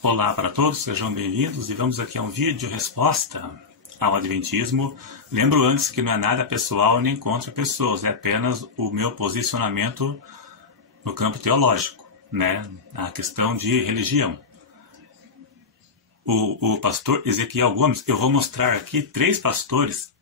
Olá para todos, sejam bem-vindos e vamos aqui a um vídeo resposta ao Adventismo. Lembro antes que não é nada pessoal nem contra pessoas, é apenas o meu posicionamento no campo teológico, né? A questão de religião. O pastor Ezequiel Gomes, eu vou mostrar aqui 3 pastores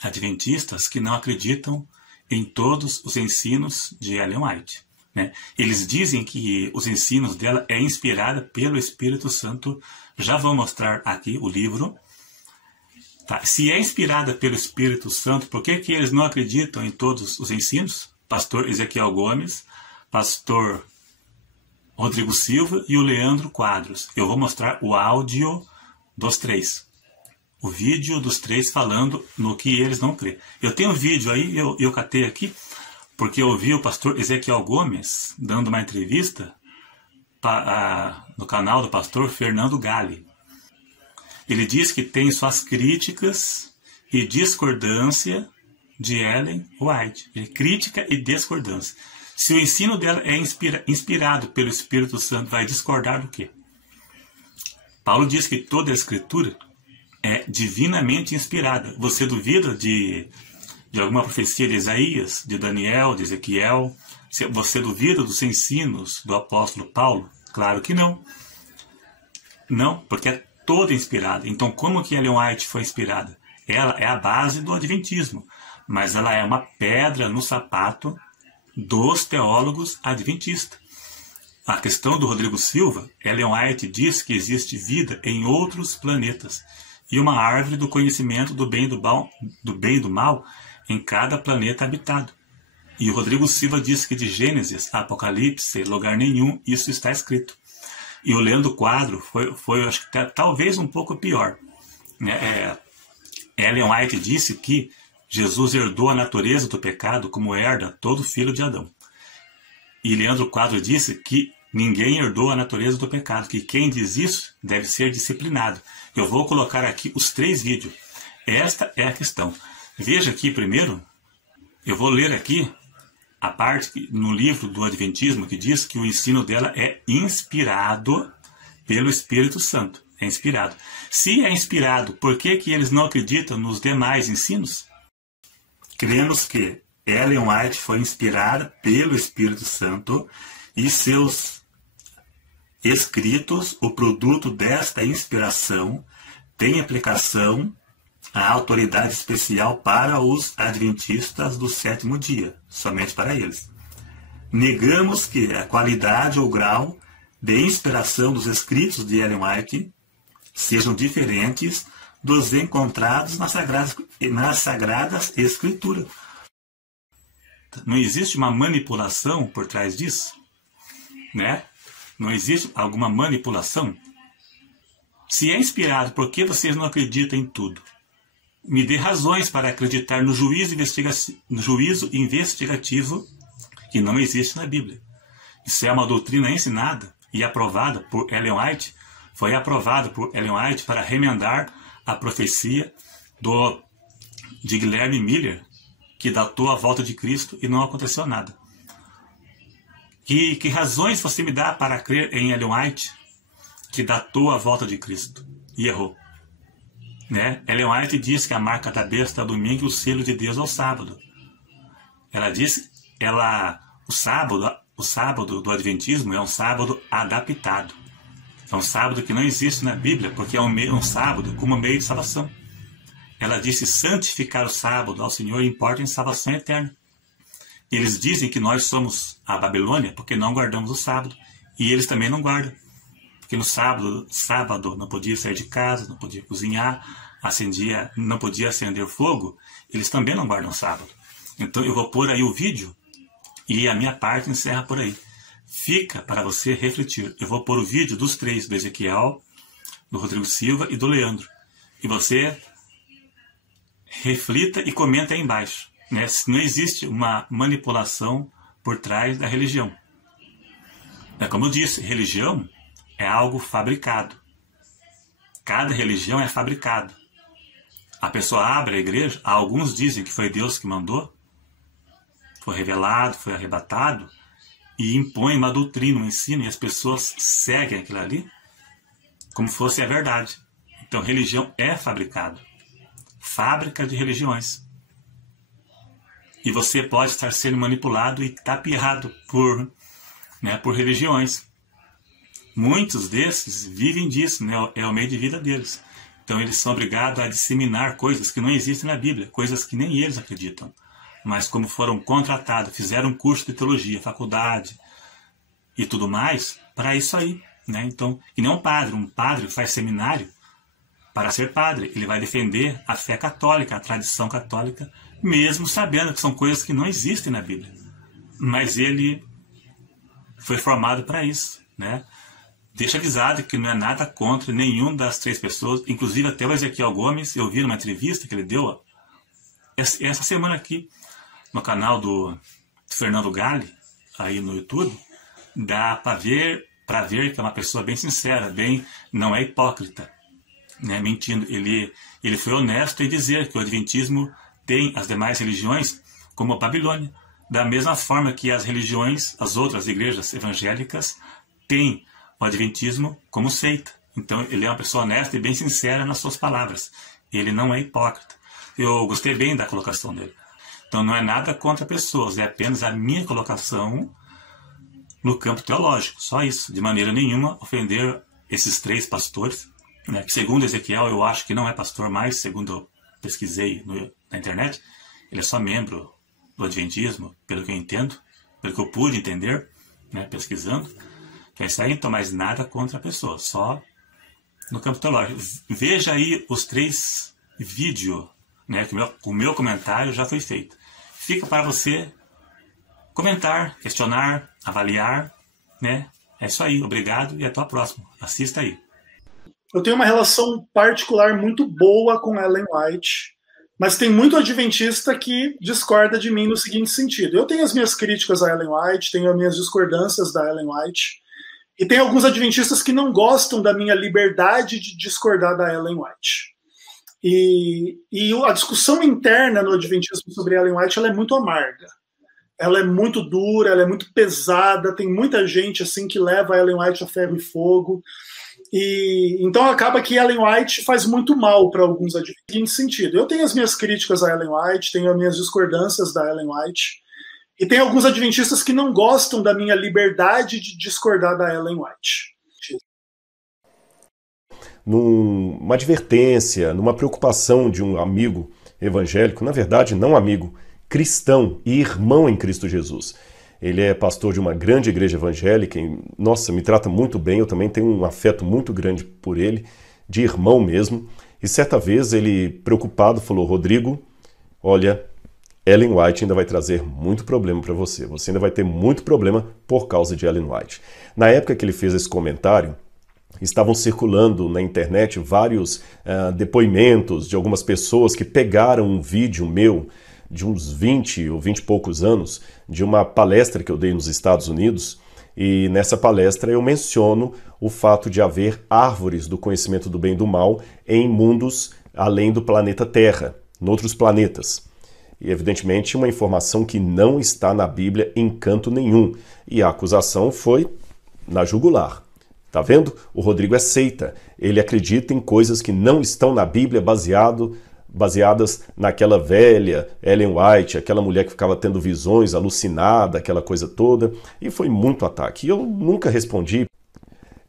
adventistas que não acreditam em todos os ensinos de Ellen White. Né? Eles dizem que os ensinos dela é inspirada pelo Espírito Santo. Já vou mostrar aqui o livro. Tá? Se é inspirada pelo Espírito Santo, por que eles não acreditam em todos os ensinos? Pastor Ezequiel Gomes, pastor Rodrigo Silva e o Leandro Quadros. Eu vou mostrar o áudio dos 3. O vídeo dos 3 falando no que eles não crêem. Eu tenho um vídeo aí, eu catei aqui, porque eu ouvi o pastor Ezequiel Gomes dando uma entrevista no canal do pastor Fernando Galli. Ele diz que tem suas críticas e discordância de Ellen White. Crítica e discordância. Se o ensino dela é inspirado pelo Espírito Santo, vai discordar do quê? Paulo diz que toda a Escritura é divinamente inspirada. Você duvida de alguma profecia de Isaías, de Daniel, de Ezequiel? Você duvida dos ensinos do apóstolo Paulo? Claro que não. Não, porque é toda inspirada. Então, como que Ellen White foi inspirada? Ela é a base do Adventismo, mas ela é uma pedra no sapato dos teólogos adventistas. A questão do Rodrigo Silva, Ellen White diz que existe vida em outros planetas e uma árvore do conhecimento do bem e do mal em cada planeta habitado. E o Rodrigo Silva diz que de Gênesis a Apocalipse, lugar nenhum, isso está escrito. E o Leandro Quadro foi acho que talvez um pouco pior. Ellen White disse que Jesus herdou a natureza do pecado como herda todo filho de Adão. E Leandro Quadro disse que ninguém herdou a natureza do pecado, que quem diz isso deve ser disciplinado. Eu vou colocar aqui os 3 vídeos. Esta é a questão. Veja aqui primeiro, eu vou ler aqui a parte no livro do Adventismo que diz que o ensino dela é inspirado pelo Espírito Santo. É inspirado. Se é inspirado, por que eles não acreditam nos demais ensinos? Cremos que Ellen White foi inspirada pelo Espírito Santo e seus escritos, o produto desta inspiração, tem aplicação à autoridade especial para os adventistas do 7º dia, somente para eles. Negamos que a qualidade ou grau de inspiração dos escritos de Ellen White sejam diferentes dos encontrados nas Sagradas Escrituras. Não existe uma manipulação por trás disso? Né? Não existe alguma manipulação? Se é inspirado, por que vocês não acreditam em tudo? Me dê razões para acreditar no juízo investigativo que não existe na Bíblia. Isso é uma doutrina ensinada e aprovada por Ellen White. Foi aprovado por Ellen White para remendar a profecia de Guilherme Miller, que datou a volta de Cristo e não aconteceu nada. Que razões você me dá para crer em Ellen White, que datou a volta de Cristo e errou? Né? Ellen White diz que a marca da besta é o domingo e o selo de Deus é o sábado. Ela diz o sábado do Adventismo é um sábado adaptado. É um sábado que não existe na Bíblia, porque é um sábado como meio de salvação. Ela disse santificar o sábado ao Senhor importa em salvação eterna. Eles dizem que nós somos a Babilônia porque não guardamos o sábado. E eles também não guardam. Porque no sábado não podia sair de casa, não podia cozinhar, não podia acender fogo. Eles também não guardam o sábado. Então eu vou pôr aí o vídeo e a minha parte encerra por aí. Fica para você refletir. Eu vou pôr o vídeo dos 3, do Ezequiel, do Rodrigo Silva e do Leandro. E você reflita e comenta aí embaixo. Né? Não existe uma manipulação por trás da religião. Como eu disse, religião é algo fabricado. Cada religião é fabricada. A pessoa abre a igreja, alguns dizem que foi Deus que mandou, foi revelado, foi arrebatado, e impõe uma doutrina, um ensino, e as pessoas seguem aquilo ali. como fosse a verdade. Então, religião é fabricado. Fábrica de religiões. E você pode estar sendo manipulado e tapeado por religiões. Muitos desses vivem disso, né? É o meio de vida deles. Então eles são obrigados a disseminar coisas que não existem na Bíblia, coisas que nem eles acreditam. Mas como foram contratados, fizeram um curso de teologia, faculdade e tudo mais, para isso aí. Né? Então, e não um padre faz seminário para ser padre. Ele vai defender a fé católica, a tradição católica, mesmo sabendo que são coisas que não existem na Bíblia. Mas ele foi formado para isso, né? Deixa avisado que não é nada contra nenhum das três pessoas, inclusive até o Ezequiel Gomes. Eu vi numa entrevista que ele deu essa semana aqui no canal do Fernando Galli, aí no YouTube. Dá para ver que é uma pessoa bem sincera, não é hipócrita, né, mentindo. Ele foi honesto em dizer que o Adventismo tem as demais religiões como a Babilônia, da mesma forma que as outras igrejas evangélicas têm o Adventismo como seita. Então ele é uma pessoa honesta e bem sincera nas suas palavras. Ele não é hipócrita. Eu gostei bem da colocação dele. Então não é nada contra pessoas, é apenas a minha colocação no campo teológico, só isso. De maneira nenhuma ofender esses três pastores, né, que segundo Ezequiel eu acho que não é pastor mais, segundo eu pesquisei na internet, ele é só membro do Adventismo, pelo que eu entendo, pelo que eu pude entender, né, pesquisando. É isso aí, então, mais nada contra a pessoa, só no campo teológico. Veja aí os 3 vídeos, né, que o meu comentário já foi feito. Fica para você comentar, questionar, avaliar, né? É isso aí, obrigado e até a próxima. Assista aí. Eu tenho uma relação particular muito boa com Ellen White, mas tem muito adventista que discorda de mim no seguinte sentido. Eu tenho as minhas críticas a Ellen White, tenho as minhas discordâncias da Ellen White, e tem alguns adventistas que não gostam da minha liberdade de discordar da Ellen White. E a discussão interna no adventismo sobre Ellen White ela é muito amarga. Ela é muito dura, ela é muito pesada, tem muita gente assim que leva a Ellen White a ferro e fogo. E então acaba que Ellen White faz muito mal para alguns adventistas. Em sentido, eu tenho as minhas críticas a Ellen White, tenho as minhas discordâncias da Ellen White, e tem alguns adventistas que não gostam da minha liberdade de discordar da Ellen White. Numa advertência, numa preocupação de um amigo evangélico, na verdade não amigo, cristão e irmão em Cristo Jesus. Ele é pastor de uma grande igreja evangélica e, nossa, me trata muito bem, eu também tenho um afeto muito grande por ele, de irmão mesmo. E certa vez ele, preocupado, falou: Rodrigo, olha, Ellen White ainda vai trazer muito problema para você. Você ainda vai ter muito problema por causa de Ellen White. Na época que ele fez esse comentário, estavam circulando na internet vários depoimentos de algumas pessoas que pegaram um vídeo meu de uns 20 ou 20 e poucos anos, de uma palestra que eu dei nos Estados Unidos, e nessa palestra eu menciono o fato de haver árvores do conhecimento do bem e do mal em mundos além do planeta Terra, em outros planetas. E evidentemente uma informação que não está na Bíblia em canto nenhum, e a acusação foi na jugular. Tá vendo? O Rodrigo é seita. Ele acredita em coisas que não estão na Bíblia baseadas naquela velha Ellen White, aquela mulher que ficava tendo visões, alucinada, aquela coisa toda. E foi muito ataque. E eu nunca respondi.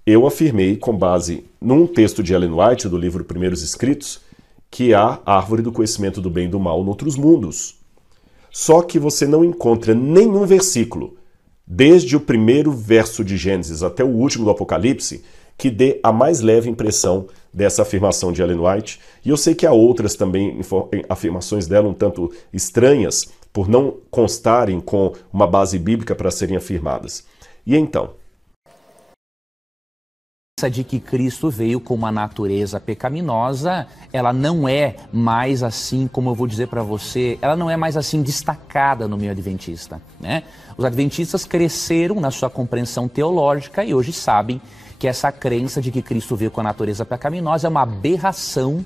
Eu afirmei, com base num texto de Ellen White, do livro Primeiros Escritos, que há a árvore do conhecimento do bem e do mal em outros mundos. Só que você não encontra nenhum versículo, desde o primeiro verso de Gênesis até o último do Apocalipse, que dê a mais leve impressão dessa afirmação de Ellen White. E eu sei que há outras também afirmações dela um tanto estranhas, por não constarem com uma base bíblica para serem afirmadas. E então? De que Cristo veio com uma natureza pecaminosa, ela não é mais assim, como eu vou dizer para você, ela não é mais assim destacada no meio adventista, né? Os adventistas cresceram na sua compreensão teológica e hoje sabem que essa crença de que Cristo veio com a natureza pecaminosa é uma aberração,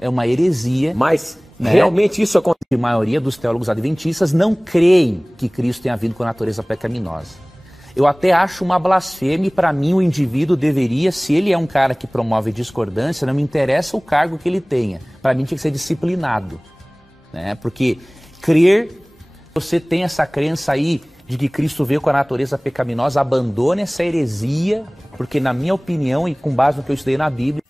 é uma heresia. Mas né? Realmente isso acontece. A maioria dos teólogos adventistas não creem que Cristo tenha vindo com a natureza pecaminosa. Eu até acho uma blasfêmia e para mim o indivíduo deveria, se ele é um cara que promove discordância, não me interessa o cargo que ele tenha. Para mim tinha que ser disciplinado, né? Porque crer, você tem essa crença aí de que Cristo veio com a natureza pecaminosa, abandone essa heresia, porque na minha opinião e com base no que eu estudei na Bíblia,